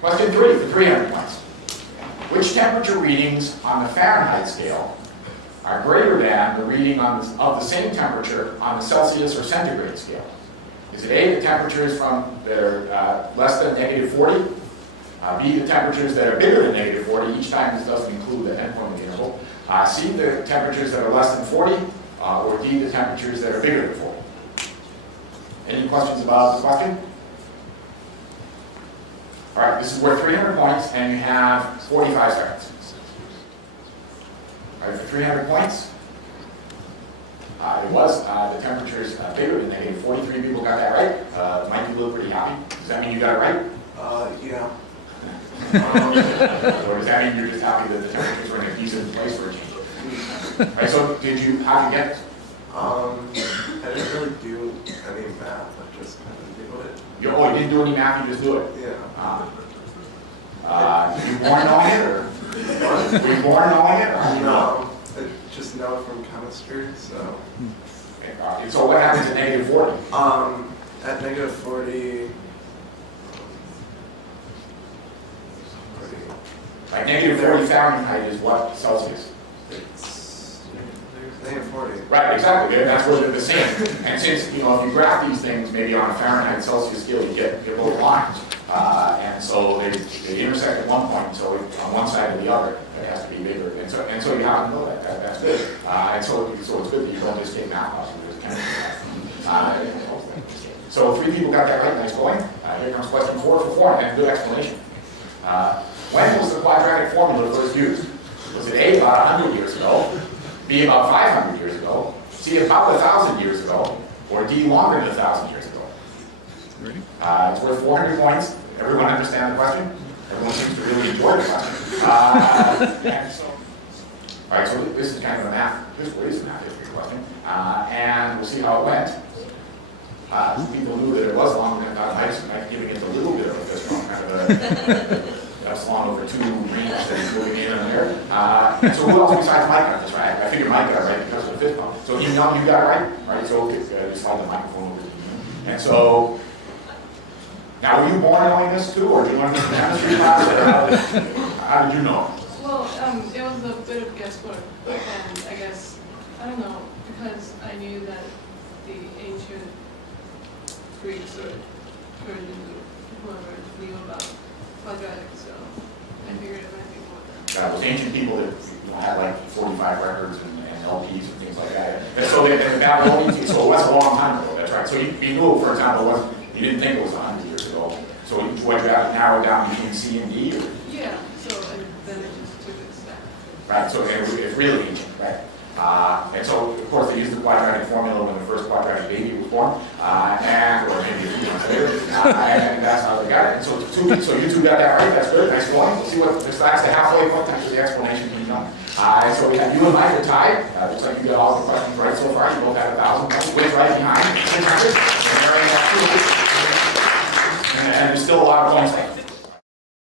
Question 3 for 300 points. Which temperature readings on the Fahrenheit scale are greater than the reading of the same temperature on the Celsius or centigrade scale? Is it A, the temperatures that are less than -40? B, the temperatures that are bigger than -40, each time this doesn't include the endpoint of the interval. C, the temperatures that are less than 40, or D, the temperatures that are bigger than 40. Any questions about the question? All right, this is worth 300 points, and you have 45 seconds. All right, for 300 points, it was the temperatures bigger than -40. 3 people got that right. Mike, you look pretty happy. Does that mean you got it right? Yeah. Or does that mean you're just happy that the temperatures were in a decent place for a change? Right, so how'd you get it? I didn't really do any math, I just kind of did it. You didn't do any math, you just do it? Yeah. Were you born knowing it, or? Were you born knowing it? Or? No, I just know from chemistry, so. Okay, so what happens at -40? At -40, like -40 Fahrenheit is what Celsius? it's -40. Right, exactly. That's where they're the same. And since, if you graph these things maybe on a Fahrenheit Celsius scale, you get both lines. And so they intersect at one point, so on one side or the other, it has to be bigger. And so you have to know that. That's good. And so it's good that you don't just take math classes. So 3 people got that right. Nice going. Here comes question 4 for 4, and good explanation. When was the quadratic formula first used? Was it A, about 100 years ago, B, about 500 years ago, C, about 1,000 years ago, or D, longer than 1,000 years ago? Ready? It's worth 400 points. Everyone understand the question? Everyone seems to really enjoy the question. All right, so this is kind of a math, this is a math history question, and we'll see how it went. People knew that it was longer than 1,000. I was giving it a little bit of a fist bump, kind of a epsilon over 2 range that's moving in and there. And so who else besides Mike got this right? I figured Mike got it right because of the fist bump. So Heemyung, you got it right? So okay, just slide the microphone over to Heemyung. And so, now were you born knowing this too, or did you learn this in chemistry class, or how did you know? Well, it was a bit of guesswork, and I guess, I don't know, because I knew that the ancient Greeks or Persians or whoever knew about quadratic, so I figured it might be more than Those ancient people that had like 45 records and LPs and things like that. And so the Babylonians, so it was a long time ago, that's right. So you knew, for example, you didn't think it was 100 years ago. So what you have to narrow down between C and D? Or? Yeah, so and then it just took a step. Right, so it's really ancient, right? And so, of course, they used the quadratic formula when the first quadratic baby was born, or maybe a few months later, and that's how they got it. And so you two got that right, that's good, nice going. We'll see what this that's the halfway point, thanks for the explanation, and so we have you and Mike are tied. Looks like you got all the questions right so far. You both have 1,000 points. Whiz right behind, 600, and Mary has 200. And there's still a lot of points left.